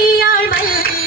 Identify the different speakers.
Speaker 1: கையாள் வல்ல